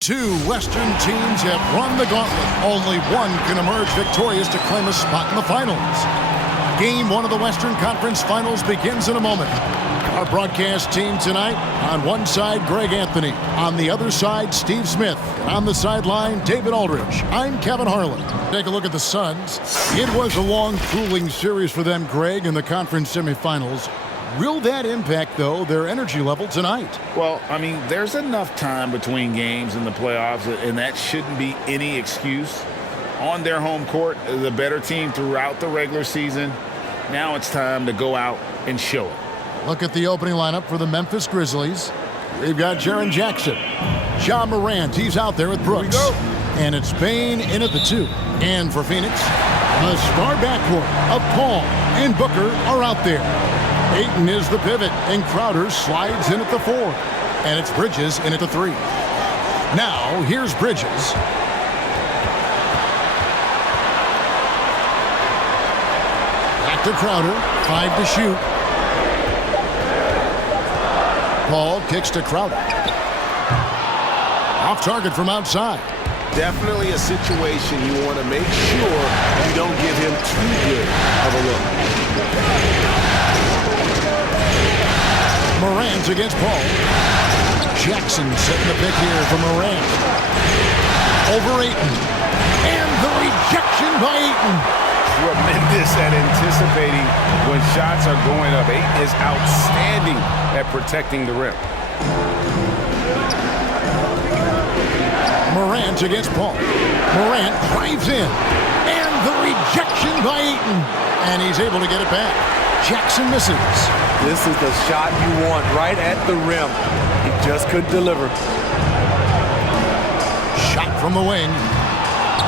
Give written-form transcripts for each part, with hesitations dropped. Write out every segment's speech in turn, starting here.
Two Western teams have run the gauntlet. Only one can emerge victorious to claim a spot in the finals. Game one of the Western Conference Finals begins in a moment. Our broadcast team tonight, on one side, Greg Anthony. On the other side, Steve Smith. On the sideline, David Aldridge. I'm Kevin Harlan. Take a look at the Suns. It was a long, grueling series for them, Greg, in the conference semifinals. Will that impact, though, their energy level tonight? Well, I mean, there's enough time between games in the playoffs, and that shouldn't be any excuse. On their home court, the better team throughout the regular season. Now it's time to go out and show it. Look at the opening lineup for the Memphis Grizzlies. We've got Jaren Jackson. Ja Morant, he's out there with Brooks. And it's Bane in at the 2. And for Phoenix, the star backcourt of Paul and Booker are out there. Ayton is the pivot, and Crowder slides in at the 4. And it's Bridges in at the 3. Now, here's Bridges. Back to Crowder, 5 to shoot. Paul kicks to Crowder. Off target from outside. Definitely a situation you want to make sure you don't give him too good of a look. Morant against Paul. Jackson setting the pick here for Morant. Over Ayton. And the rejection by Ayton. Tremendous at anticipating when shots are going up. Ayton is outstanding at protecting the rim. Morant against Paul. Morant drives in. And the rejection by Ayton. And he's able to get it back. Jackson misses. This is the shot you want right at the rim. He just couldn't deliver. Shot from the wing.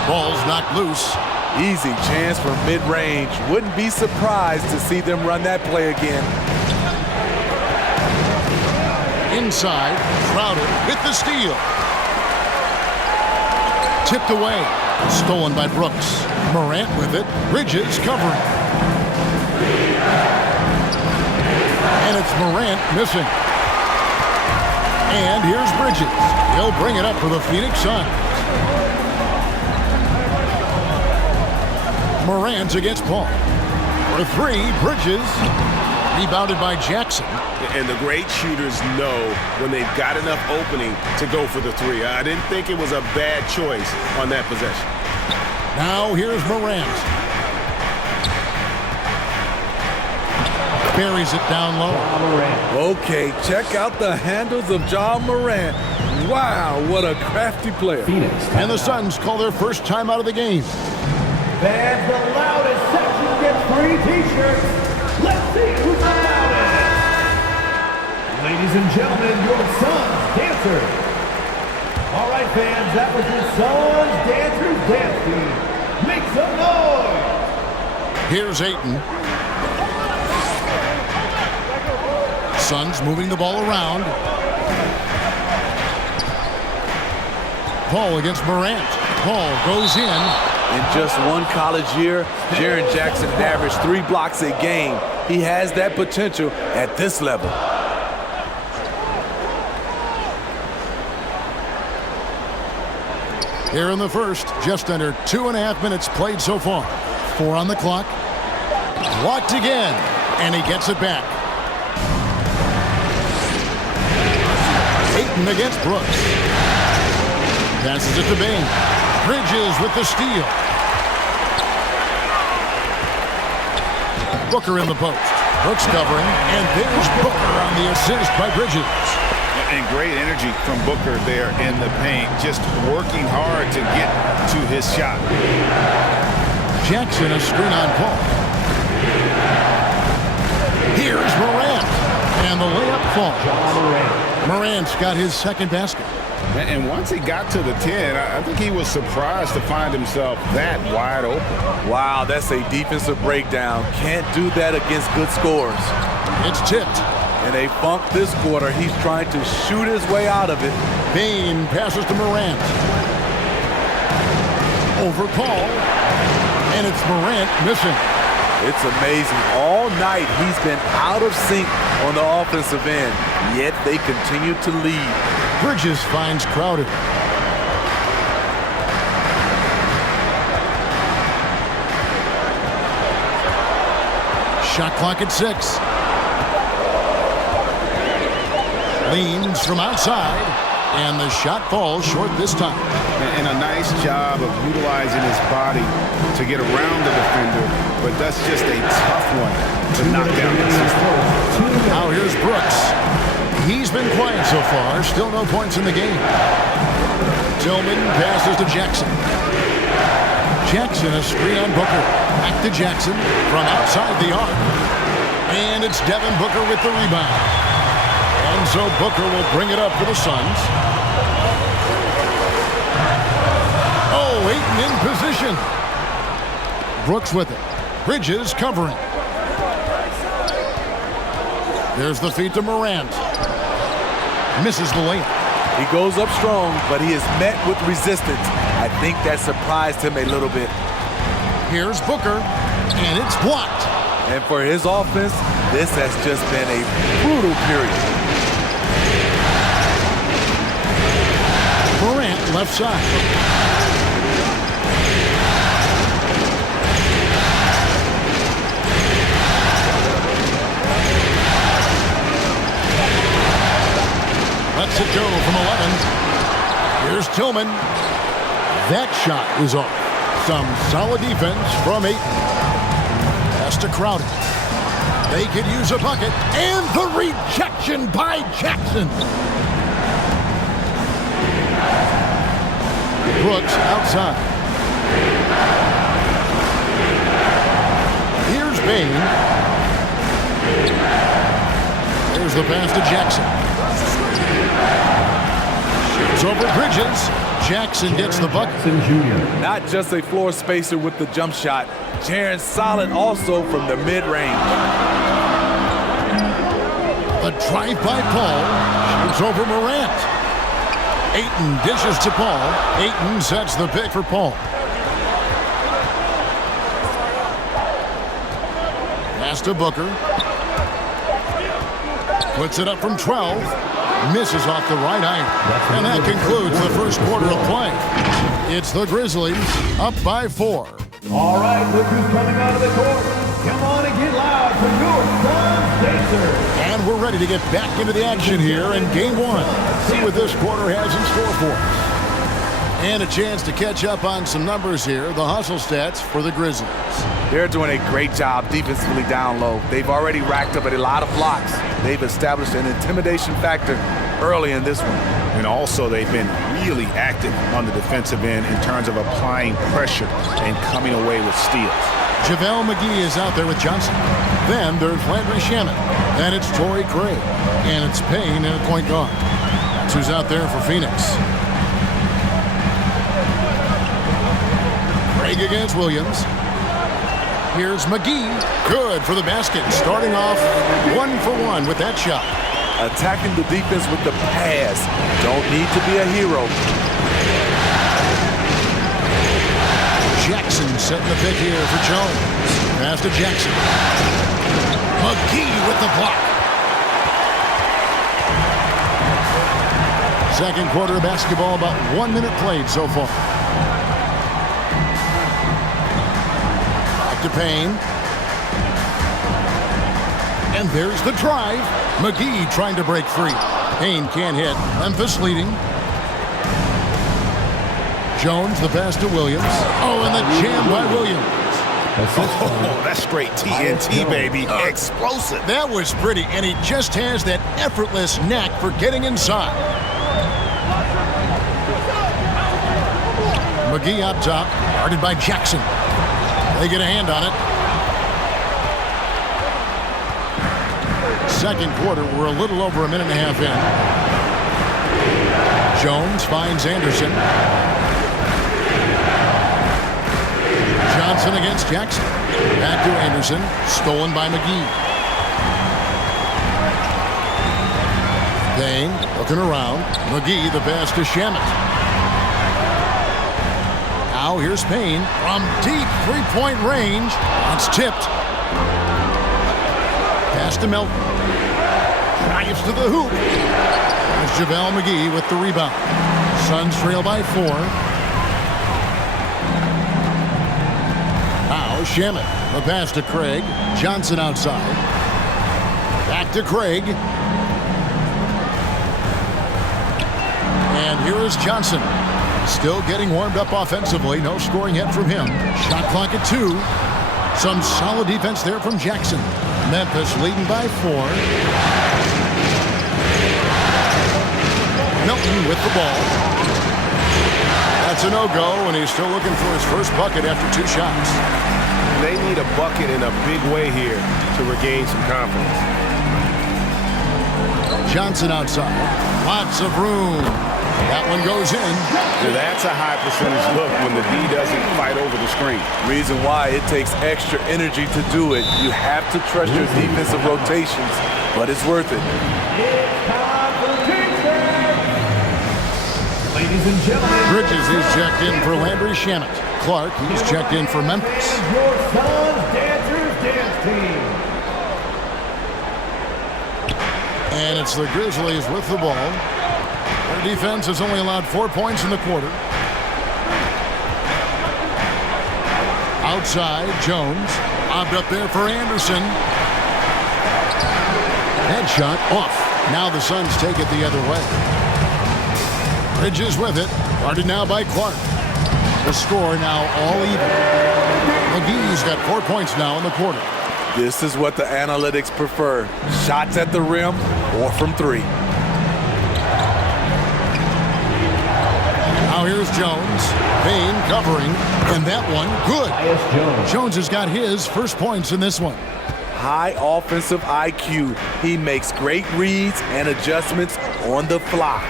Ball's knocked loose. Easy chance from mid-range. Wouldn't be surprised to see them run that play again. Inside, Crowder with the steal. Tipped away. Stolen by Brooks. Morant with it. Bridges covering. And it's Morant missing. And here's Bridges. He'll bring it up for the Phoenix Suns. Morant against Paul. For 3, Bridges. Rebounded by Jackson. And the great shooters know when they've got enough opening to go for the 3. I didn't think it was a bad choice on that possession. Now here's Morant. Buries it down low. Okay, check out the handles of Ja Morant. Wow, what a crafty player. And the Suns call their first time out of the game. Fans, the loudest section gets free t-shirts. Let's see who's the loudest. Ladies and gentlemen, your Suns dancer. All right, fans, that was the Suns Dancers Dance Team. Make some noise. Here's Ayton. Suns moving the ball around. Paul against Morant. Paul goes in. In just one college year, Jaren Jackson averaged 3 blocks a game. He has that potential at this level. Here in the first, just under 2.5 minutes played so far. 4 on the clock. Blocked again, and he gets it back. Ayton against Brooks. Passes it to Bane. Bridges with the steal. Booker in the post. Brooks covering, and there's Booker on the assist by Bridges. And great energy from Booker there in the paint, just working hard to get to his shot. Jackson a screen on Paul. Here's Morant, and the layup falls. Morant's got his second basket. And once he got to the 10, I think he was surprised to find himself that wide open. Wow, that's a defensive breakdown. Can't do that against good scores. It's tipped. In a funk this quarter, he's trying to shoot his way out of it. Bane passes to Morant. Over Paul. And it's Morant missing. It's amazing. All night he's been out of sync on the offensive end, yet they continue to lead. Bridges finds Crowder. Shot clock at 6. Leans from outside, and the shot falls short this time. And a nice job of utilizing his body to get around the defender, but that's just a tough one to knock down consistently. Now here's Brooks. He's been quiet so far. Still no points in the game. Tillman passes to Jackson. Jackson, a screen on Booker. Back to Jackson from outside the arc. And it's Devin Booker with the rebound. And so Booker will bring it up for the Suns. Oh, Ayton in position. Brooks with it. Bridges covering. There's the feed to Morant. Misses the layup. He goes up strong, but he is met with resistance. I think that surprised him a little bit. Here's Booker, and it's blocked. And for his offense, this has just been a brutal period. Morant left side. Lets it go from 11. Here's Tillman. That shot is off. Some solid defense from Ayton. Pass to Crowder. They could use a bucket. And the rejection by Jackson. Brooks outside. Here's Bain. There's the pass to Jackson. Shoots over Bridges. Jackson gets the bucket. Not just a floor spacer with the jump shot. Jaren solid also from the mid-range. A drive by Paul. Shoots over Morant. Ayton dishes to Paul. Ayton sets the pick for Paul. Pass to Booker. Puts it up from 12. Misses off the right iron. And that concludes the first quarter of play. It's the Grizzlies up by 4. All right, look who's coming out of the court. Come on and get loud for your Suns Dancers. And we're ready to get back into the action here in Game 1. See what this quarter has in store for us. And a chance to catch up on some numbers here. The hustle stats for the Grizzlies. They're doing a great job defensively down low. They've already racked up a lot of blocks. They've established an intimidation factor early in this one. And also they've been really active on the defensive end in terms of applying pressure and coming away with steals. JaVale McGee is out there with Johnson. Then there's Landry Shamet. Then it's Torrey Craig. And it's Payne at point guard. That's who's out there for Phoenix. Craig against Williams. Here's McGee. Good for the basket. Starting off 1 for 1 with that shot. Attacking the defense with the pass. Don't need to be a hero. Jackson setting the pick here for Jones. Pass to Jackson. McGee with the block. Second quarter of basketball, about 1 minute played so far. Back to Payne. And there's the drive. McGee trying to break free. Payne can't hit. Memphis leading. Jones, the pass to Williams. Oh, and the jam by Williams. Oh, that's straight TNT, baby. Explosive. That was pretty, and he just has that effortless knack for getting inside. McGee up top, guarded by Jackson. They get a hand on it. Second quarter, we're a little over a minute and a half in. Jones finds Anderson. Johnson against Jackson. Back to Anderson. Stolen by McGee. Payne looking around. McGee the pass to Shamet. Now here's Payne from deep three-point range. It's tipped. Pass to Melton. Drives to the hoop. There's JaVale McGee with the rebound. Suns trail by 4. Now Now Shamet. The pass to Craig. Johnson outside. Back to Craig. And here is Johnson. Still getting warmed up offensively. No scoring yet from him. Shot clock at 2. Some solid defense there from Jackson. Memphis leading by 4. Milton with the ball. That's a no-go, and he's still looking for his first bucket after 2 shots. They need a bucket in a big way here to regain some confidence. Johnson outside. Lots of room. That one goes in. That's a high percentage look when the D doesn't fight over the screen. Reason why it takes extra energy to do it. You have to trust your defensive rotations, but it's worth it. It's time for defense. Ladies and gentlemen. Bridges is checked in for Landry Shamet. Clark, he's checked in for Memphis. Your son's dancers dance team. And it's the Grizzlies with the ball. Their defense has only allowed 4 points in the quarter. Outside, Jones. Lobbed up there for Anderson. Headshot off. Now the Suns take it the other way. Bridges with it. Guarded now by Clark. The score now all even. McGee's got 4 points now in the quarter. This is what the analytics prefer. Shots at the rim or from 3. Now here's Jones. Payne covering. And that one, good. Jones has got his first points in this one. High offensive IQ. He makes great reads and adjustments on the fly.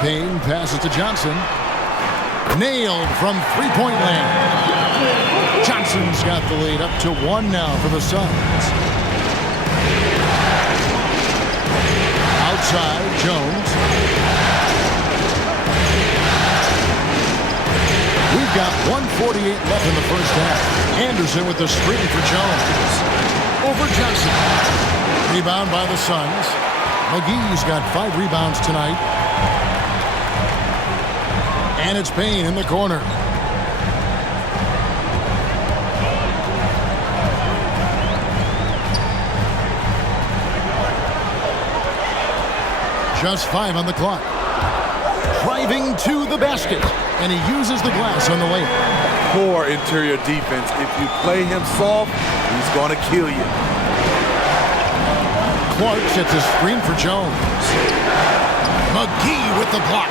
Payne passes to Johnson. Nailed from three-point land. Johnson's got the lead up to 1 now for the Suns. Outside, Jones. We've got 1:48 left in the first half. Anderson with the screen for Jones. Over Johnson. Rebound by the Suns. McGee's got 5 rebounds tonight. And it's Payne in the corner. Just 5 on the clock. Driving to the basket. And he uses the glass on the way. Poor interior defense. If you play him soft, he's going to kill you. Clark sets a screen for Jones. McGee with the block.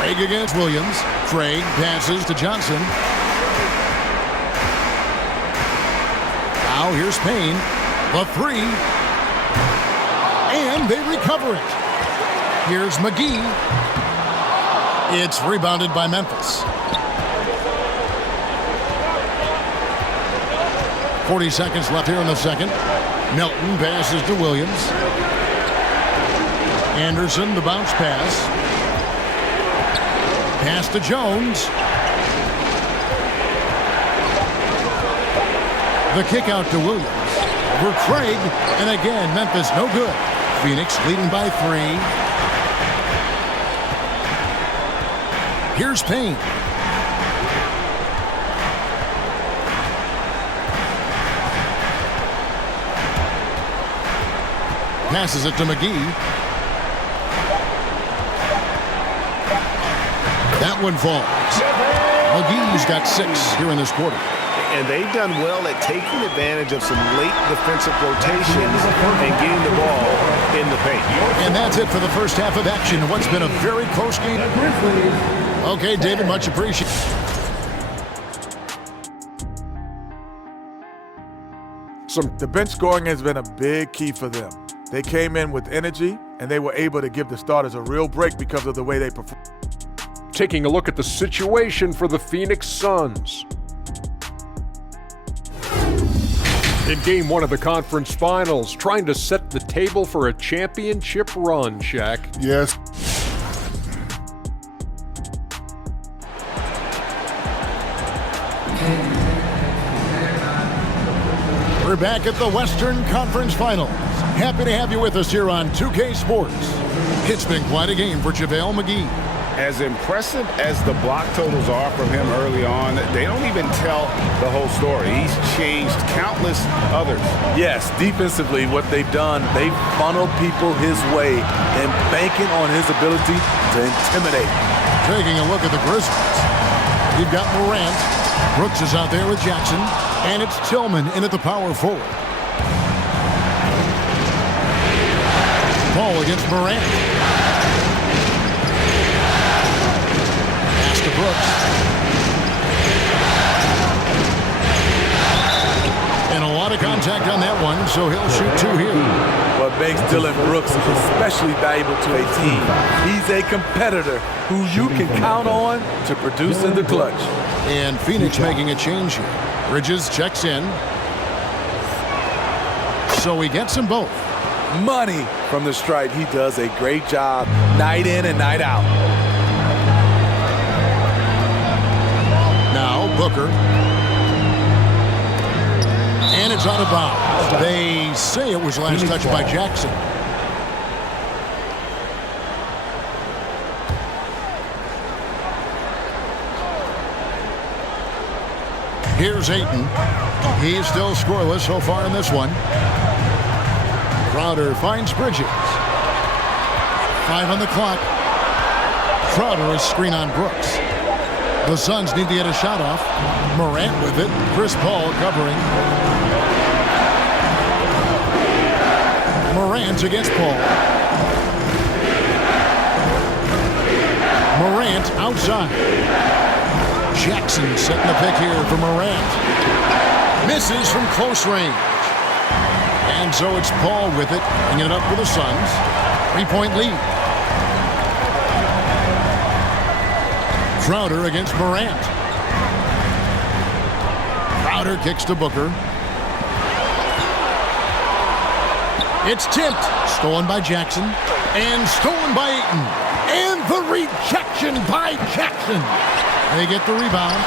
Craig against Williams. Craig passes to Johnson. Now here's Payne. The 3. And they recover it. Here's McGee. It's rebounded by Memphis. 40 seconds left here in the second. Milton passes to Williams. Anderson, the bounce pass. Pass to Jones. The kick out to Williams. For Craig, and again, Memphis no good. Phoenix leading by 3. Here's Payne. Passes it to McGee. That one falls. McGee's got 6 here in this quarter. And they've done well at taking advantage of some late defensive rotations and getting the ball in the paint. And that's it for the first half of action. What's been a very close game. Okay, David, much appreciated. The bench scoring has been a big key for them. They came in with energy, and they were able to give the starters a real break because of the way they performed. Taking a look at the situation for the Phoenix Suns. In Game 1 of the conference finals, trying to set the table for a championship run, Shaq. Yes. We're back at the Western Conference Finals. Happy to have you with us here on 2K Sports. It's been quite a game for JaVale McGee. As impressive as the block totals are from him early on, they don't even tell the whole story. He's changed countless others. Yes, defensively, what they've done, they've funneled people his way and banking on his ability to intimidate. Taking a look at the Grizzlies. You've got Morant. Brooks is out there with Jackson. And it's Tillman in at the power forward. Ball against Morant. Pass to Brooks. And a lot of contact on that one, so he'll shoot two here. What makes Dylan Brooks especially valuable to a team, he's a competitor who you can count on to produce in the clutch. And Phoenix making a change here. Bridges checks in. So he gets them both. Money from the stripe. He does a great job night in and night out. Now Booker. And it's out of bounds. They say it was last touched by Jackson. Here's Ayton. He's still scoreless so far in this one. Crowder finds Bridges. 5 on the clock. Crowder is screen on Brooks. The Suns need to get a shot off. Morant with it. Chris Paul covering. Morant against Paul. Morant outside. Jackson setting the pick here for Morant. Misses from close range. And so it's Paul with it, bringing it up for the Suns. 3-point lead. Crowder against Morant. Crowder kicks to Booker. It's tipped. Stolen by Jackson. And stolen by Ayton. And the rejection by Jackson. They get the rebound.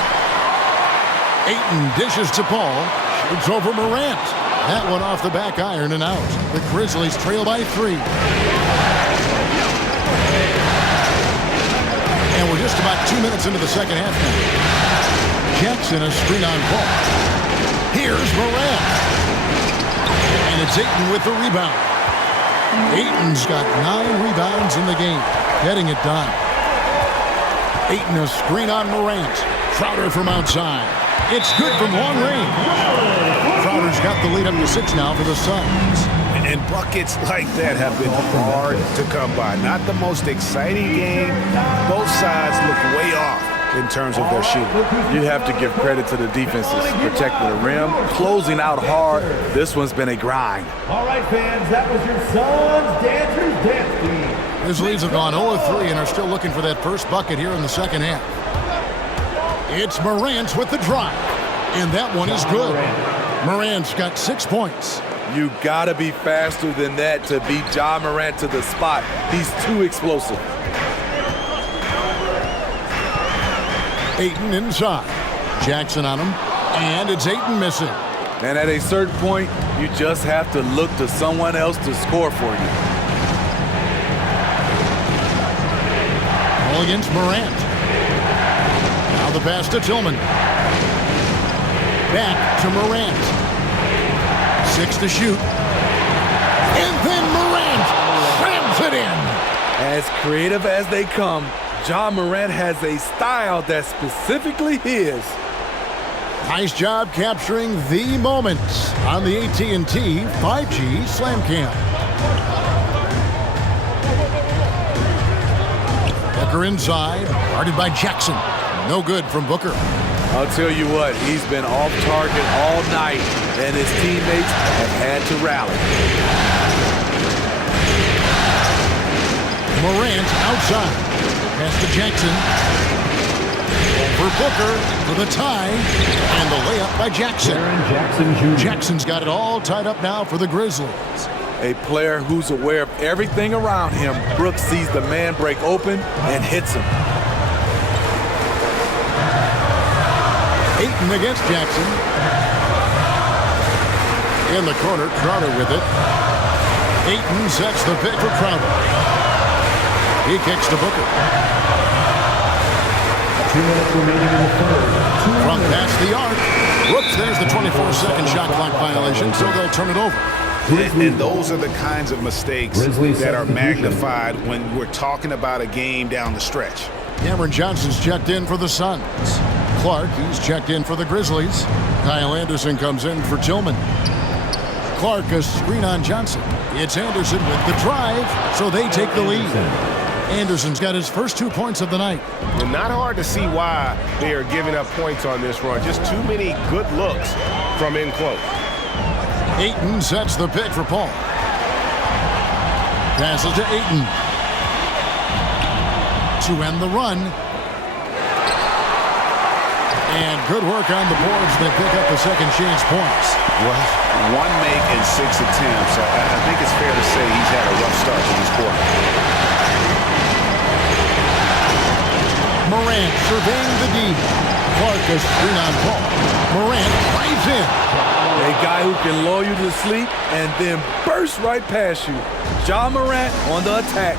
Ayton dishes to Paul. Shoots over Morant. That one off the back iron and out. The Grizzlies trail by 3. And we're just about 2 minutes into the second half now. Jackson a screen on Paul. Here's Morant. And it's Ayton with the rebound. Ayton's got 9 rebounds in the game. Getting it done. Ayton a screen on Morant. Crowder from outside. It's good from long range. Crowder's got the lead up to 6 now for the Suns. And buckets like that have been hard to come by. Not the most exciting game. Both sides look way off in terms of their shooting. You have to give credit to the defenses. Protecting the rim, closing out hard. This one's been a grind. All right, fans, that was your Suns Dancers Dance Team. Grizzlies have gone 0-3 and are still looking for that first bucket here in the second half. It's Morant with the drive. And that one is good. Morant's got 6 points. You gotta be faster than that to beat Ja Morant to the spot. He's too explosive. Ayton inside. Jackson on him. And it's Ayton missing. And at a certain point, you just have to look to someone else to score for you. Ball against Morant. Now the pass to Tillman. Back to Morant. 6 to shoot. And then Morant slams it in. As creative as they come, Ja Morant has a style that's specifically his. Nice job capturing the moments on the AT&T 5G Slam Cam. Booker inside, guarded by Jackson. No good from Booker. I'll tell you what, he's been off target all night, and his teammates have had to rally. Morant outside. Pass to Jackson. Over Booker for the tie. And the layup by Jackson. Jackson's got it all tied up now for the Grizzlies. A player who's aware of everything around him. Brooks sees the man break open and hits him. Ayton against Jackson. In the corner, Crowder with it. Ayton sets the pick for Crowder. He kicks to Booker. 2 minutes remaining in the third. From past the arc. Whoops, there's the 24-second shot clock violation, so they'll turn it over. And those are the kinds of mistakes that are magnified when we're talking about a game down the stretch. Cameron Johnson's checked in for the Suns. Clark, he's checked in for the Grizzlies. Kyle Anderson comes in for Tillman. Clark, a screen on Johnson. It's Anderson with the drive, so they take the lead. Anderson's got his first 2 points of the night. And not hard to see why they are giving up points on this run. Just too many good looks from in close. Ayton sets the pick for Paul. Passes to Ayton. To end the run. And good work on the boards. They pick up the second chance points. Well, 1 make in 6 attempts. I think it's fair to say he's had a rough start to this quarter. Morant surveying the D. Clark a screen on Paul. Morant drives in. A guy who can lull you to sleep and then burst right past you. Ja Morant on the attack.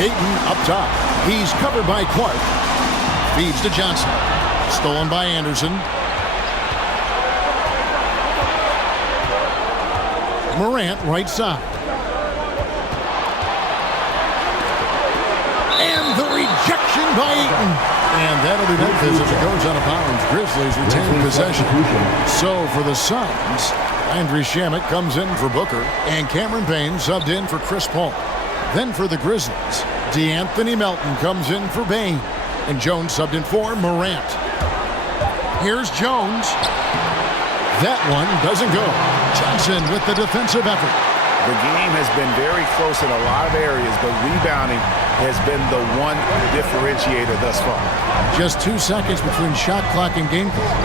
Ayton up top. He's covered by Clark. Feeds to Johnson. Stolen by Anderson. Morant right side. And the rejection by Ayton. And that'll be Memphis as it goes out of bounds. Grizzlies retain possession. So for the Suns, Landry Shamet comes in for Booker, and Cameron Payne subbed in for Chris Paul. Then for the Grizzlies, DeAnthony Melton comes in for Payne, and Jones subbed in for Morant. Here's Jones. That one doesn't go. Johnson with the defensive effort. The game has been very close in a lot of areas, but rebounding has been the one differentiator thus far. Just 2 seconds between shot clock and game clock.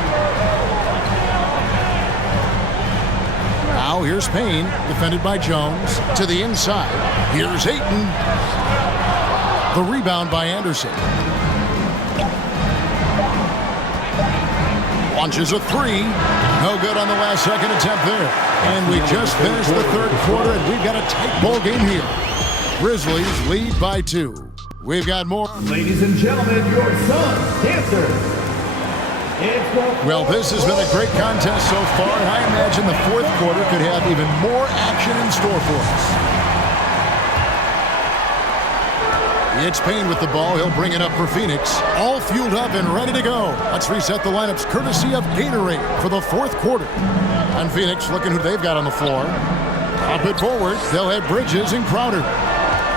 Now here's Payne, defended by Jones. To the inside. Here's Ayton. The rebound by Anderson. Launches a three. No good on the last second attempt there. And we just finished the third quarter, and we've got a tight ball game here. Grizzlies lead by 2. We've got more. Ladies and gentlemen, your son's dancer. Well, this has been a great contest so far, and I imagine the fourth quarter could have even more action in store for us. It's Payne with the ball. He'll bring it up for Phoenix. All fueled up and ready to go. Let's reset the lineups courtesy of Gatorade for the fourth quarter. And Phoenix looking who they've got on the floor. Up it forward. They'll have Bridges and Crowder.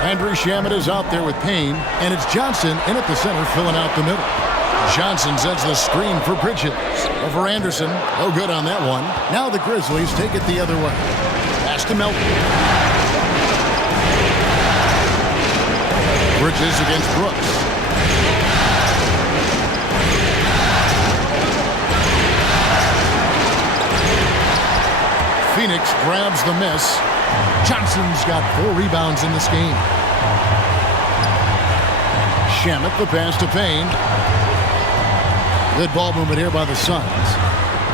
Landry Shamet is out there with Payne, and it's Johnson in at the center filling out the middle. Johnson sets the screen for Bridges. Over Anderson. No good on that one. Now the Grizzlies take it the other way. Pass to Melton. Bridges against Brooks. Phoenix grabs the miss. Johnson's got 4 rebounds in this game. Shamet the pass to Payne. Good ball movement here by the Suns.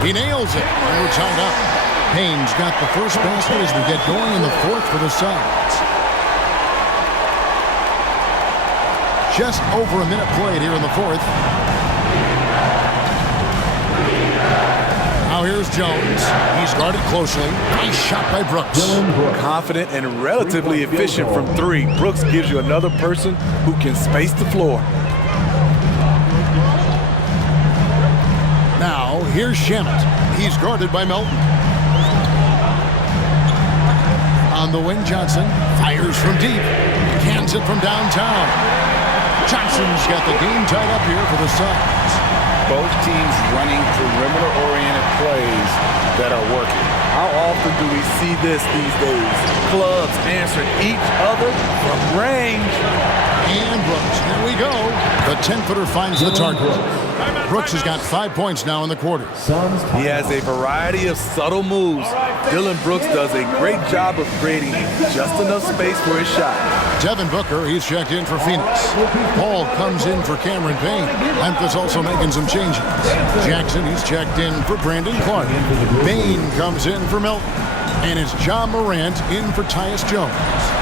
He nails it, and we're tied up. Payne's got the first basket as we get going in the fourth for the Suns. Just over a minute played here in the fourth. Now here's Jones. He's guarded closely. Nice shot by Brooks. Confident and relatively efficient from 3. Brooks gives you another person who can space the floor. Now here's Shamet. He's guarded by Melton. On the wing, Johnson fires from deep. Cans it from downtown. Johnson's got the game tied up here for the Suns. Both teams running perimeter-oriented plays that are working. How often do we see this these days? Clubs answering each other from range. And Brooks, here we go. The 10-footer finds the target. Brooks has got 5 points now in the quarter. He has a variety of subtle moves. Dylan Brooks does a great job of creating just enough space for his shot. Devin Booker, he's checked in for Phoenix. Paul comes in for Cameron Payne. Memphis also making some changes. Jackson, he's checked in for Brandon Clark. Payne comes in for Melton. And it's Ja Morant in for Tyus Jones.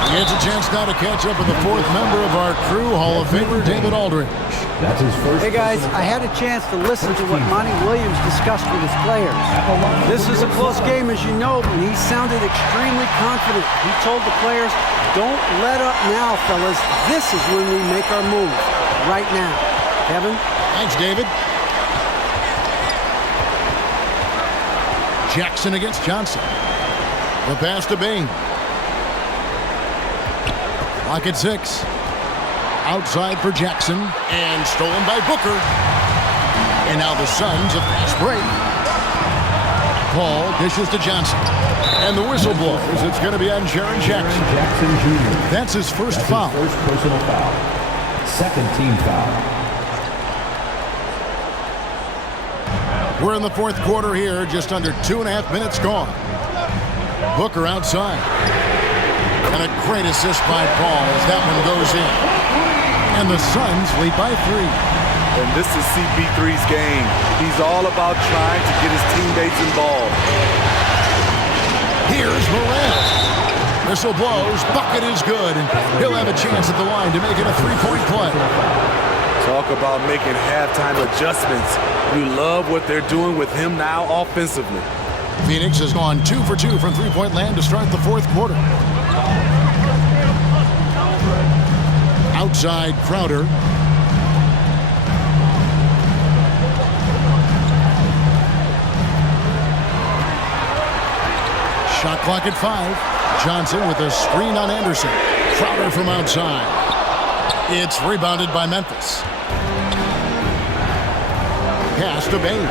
He gets a chance now to catch up with the fourth member of our crew, Hall of Famer David Aldridge. That's his first. Hey guys, I had a chance to listen to what Monty Williams discussed with his players. This is a close game, as you know, but he sounded extremely confident. He told the players, don't let up now, fellas. This is when we make our move. Right now. Kevin? Thanks, David. Jackson against Johnson. The pass to Bain. Clock at 6. Outside for Jackson, and stolen by Booker. And now the Suns, a fast break. Paul dishes to Johnson. And the whistle blows. It's going to be on Jaren Jackson. Jackson Jr. That's his first foul. First personal foul. Second team foul. We're in the fourth quarter here, just under 2.5 minutes gone. Booker outside. And a great assist by Paul as that one goes in. And the Suns lead by 3. And this is CP3's game. He's all about trying to get his teammates involved. Here's Morant. Whistle blows. Bucket is good. And he'll have a chance at the line to make it a 3-point play. Talk about making halftime adjustments. You love what they're doing with him now offensively. Phoenix has gone 2 for 2 from three-point land to start the fourth quarter. Outside Crowder. Shot clock at 5. Johnson with a screen on Anderson. Crowder from outside. It's rebounded by Memphis. Pass to Bain.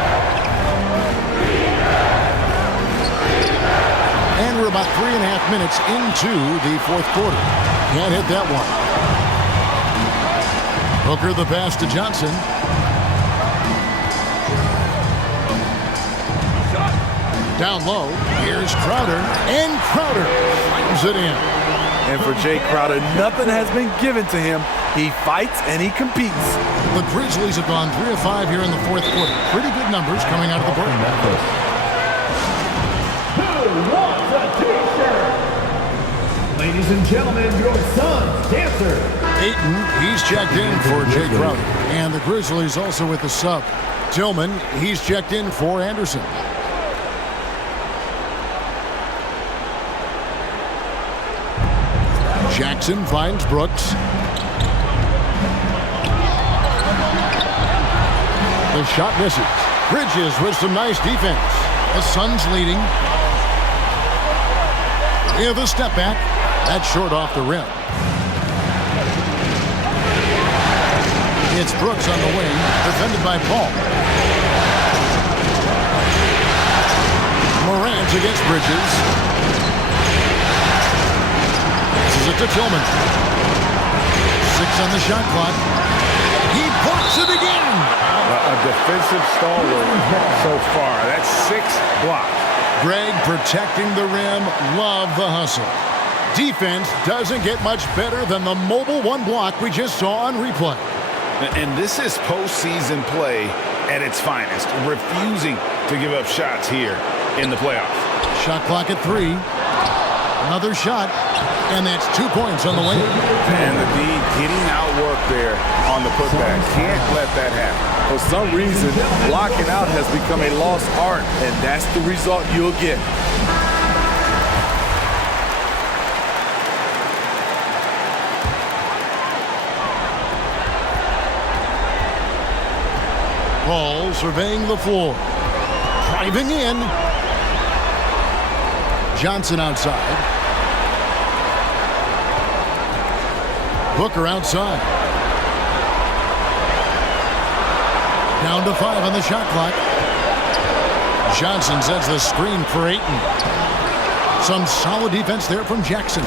And we're about 3.5 minutes into the fourth quarter. Can't hit that one. Booker the pass to Johnson. Down low. Here's Crowder. And Crowder slams it in. And for Jay Crowder, nothing has been given to him. He fights and he competes. The Grizzlies have gone 3 of 5 here in the fourth quarter. Pretty good numbers coming out of the break. Who wants a t-shirt? Ladies and gentlemen, your son's dancer. Ayton, he's checked in for Jay Crowder. And the Grizzlies also with the sub. Tillman, he's checked in for Anderson. Jackson finds Brooks. The shot misses. Bridges with some nice defense. The Suns leading. With a step back. That's short off the rim. It's Brooks on the wing, defended by Paul. Morant against Bridges. This is it to Tillman. 6 on the shot clock. He blocks it again. A defensive stalwart so far. That's 6 blocks. Greg protecting the rim. Love the hustle. Defense doesn't get much better than the mobile one block we just saw on replay. And this is postseason play at its finest, refusing to give up shots here in the playoffs. Shot clock at 3. Another shot, and that's 2 points on the way. And the D getting outwork there on the putback. Can't let that happen. For some reason, blocking out has become a lost art, and that's the result you'll get. Paul surveying the floor. Driving in. Johnson outside. Booker outside. Down to 5 on the shot clock. Johnson sets the screen for Ayton. Some solid defense there from Jackson.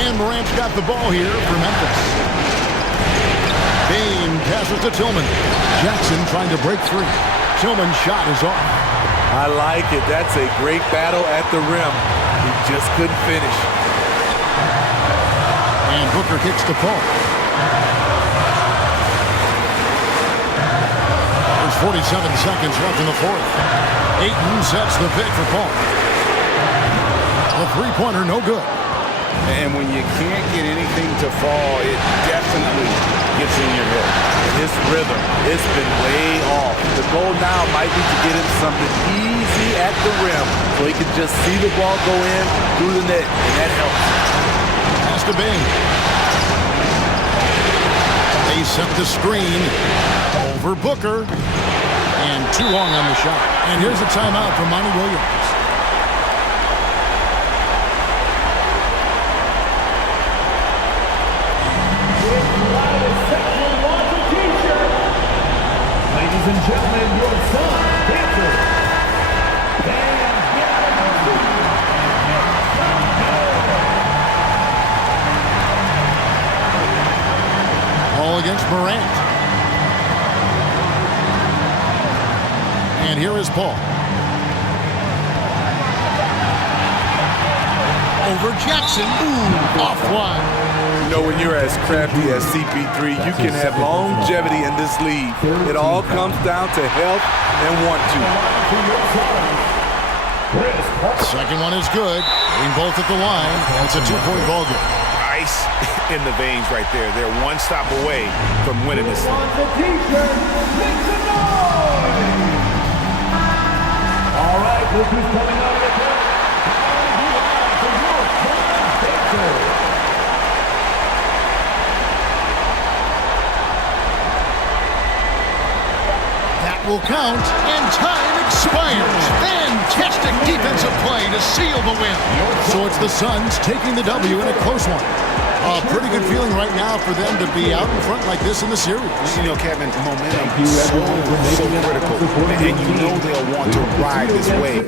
And Morant's got the ball here for Memphis. Bain passes to Tillman. Jackson trying to break free. Tillman's shot is off. I like it. That's a great battle at the rim. He just couldn't finish. And Booker kicks to Paul. There's 47 seconds left in the fourth. Ayton sets the pick for Paul. The three-pointer no good. And when you can't get anything to fall, it definitely gets in your head. His rhythm, it's been way off. The goal now might be to get him something easy at the rim so he can just see the ball go in through the net, and that helps. Pass to Bing. They set the screen over Booker. And too long on the shot. And here's a timeout from Monty Williams. Ladies and gentlemen, your son, dancer. Ball against Morant. And here is Paul. Over Jackson. Ooh, offline. You know, when you're as crafty as CP3, you can have longevity in this league. It all comes down to health and want to. Second one is good. Being both at the line. It's a 2-point ball game. Ice in the veins right there. They're one stop away from winning this thing. All right, look who's coming out of the court. That will count, and time expires. Fantastic defensive play to seal the win. So it's the Suns taking the W in a close one. A pretty good feeling right now for them to be out in front like this in the series. You know, Kevin, momentum is so critical. And you know they'll want to ride this wave.